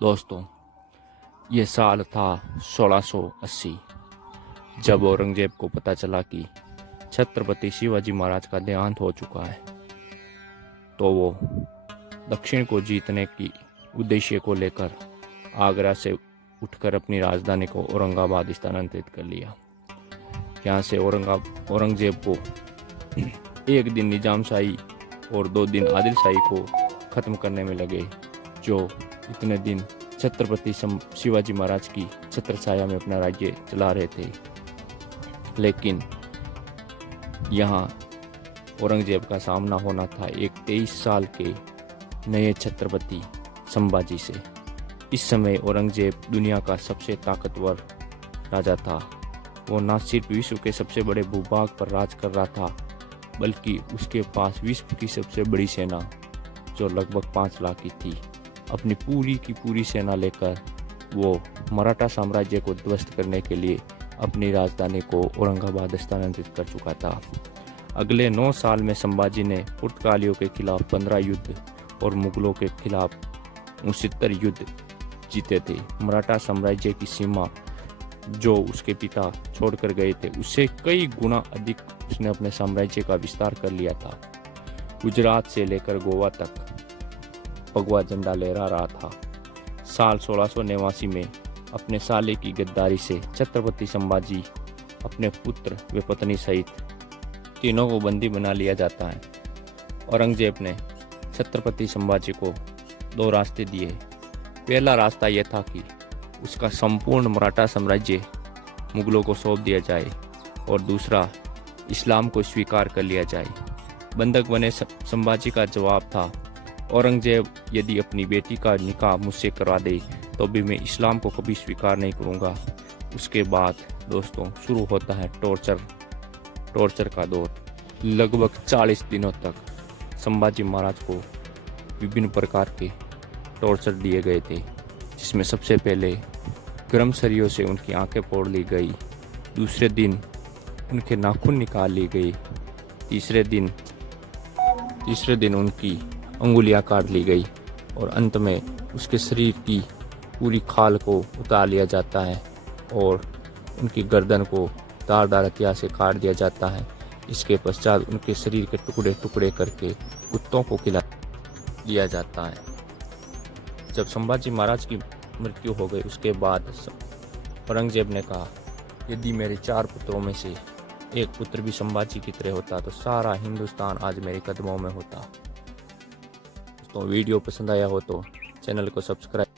दोस्तों, ये साल था 1680 जब औरंगजेब को पता चला कि छत्रपति शिवाजी महाराज का देहांत हो चुका है। तो वो दक्षिण को जीतने की उद्देश्य को लेकर आगरा से उठकर अपनी राजधानी को औरंगाबाद स्थानांतरित कर लिया। यहाँ से औरंगजेब को एक दिन निजामशाही और 2 दिन आदिलशाही को ख़त्म करने में लगे, जो इतने दिन छत्रपति शिवाजी महाराज की छत्रछाया में अपना राज्य चला रहे थे। लेकिन यहाँ औरंगजेब का सामना होना था एक 23 साल के नए छत्रपति संभाजी से। इस समय औरंगजेब दुनिया का सबसे ताकतवर राजा था। वो न सिर्फ विश्व के सबसे बड़े भूभाग पर राज कर रहा था, बल्कि उसके पास विश्व की सबसे बड़ी सेना, जो लगभग 5 लाख की थी, अपनी पूरी की पूरी सेना लेकर वो मराठा साम्राज्य को ध्वस्त करने के लिए अपनी राजधानी को औरंगाबाद स्थानांतरित कर चुका था। अगले 9 साल में संभाजी ने पुर्तगालियों के खिलाफ 15 युद्ध और मुगलों के खिलाफ 69 युद्ध जीते थे। मराठा साम्राज्य की सीमा जो उसके पिता छोड़कर गए थे, उससे कई गुना अधिक उसने अपने साम्राज्य का विस्तार कर लिया था। गुजरात से लेकर गोवा तक भगवा झंडा लहरा रहा था। साल 1689 में अपने साले की गद्दारी से छत्रपति संभाजी अपने पुत्र व पत्नी सहित तीनों को बंदी बना लिया जाता है। औरंगजेब ने छत्रपति संभाजी को 2 रास्ते दिए। पहला रास्ता यह था कि उसका संपूर्ण मराठा साम्राज्य मुगलों को सौंप दिया जाए और दूसरा इस्लाम को स्वीकार कर लिया जाए। बंधक बने संभाजी का जवाब था, औरंगजेब यदि अपनी बेटी का निकाह मुझसे करवा दे तो भी मैं इस्लाम को कभी स्वीकार नहीं करूँगा। उसके बाद दोस्तों शुरू होता है टॉर्चर का दौर। लगभग 40 दिनों तक संभाजी महाराज को विभिन्न प्रकार के टॉर्चर दिए गए थे, जिसमें सबसे पहले गर्म सरियों से उनकी आंखें फोड़ ली गई, दूसरे दिन उनके नाखून निकाल लिए गए, तीसरे दिन उनकी अंगुलियां काट ली गई और अंत में उसके शरीर की पूरी खाल को उतार लिया जाता है और उनकी गर्दन को धारदार हथियार से काट दिया जाता है। इसके पश्चात उनके शरीर के टुकड़े टुकड़े करके कुत्तों को खिला दिया जाता है। जब संभाजी महाराज की मृत्यु हो गई, उसके बाद औरंगजेब ने कहा, यदि मेरे 4 पुत्रों में से एक पुत्र भी संभाजी की तरह होता तो सारा हिंदुस्तान आज मेरे कदमों में होता। तो वीडियो पसंद आया हो तो चैनल को सब्सक्राइब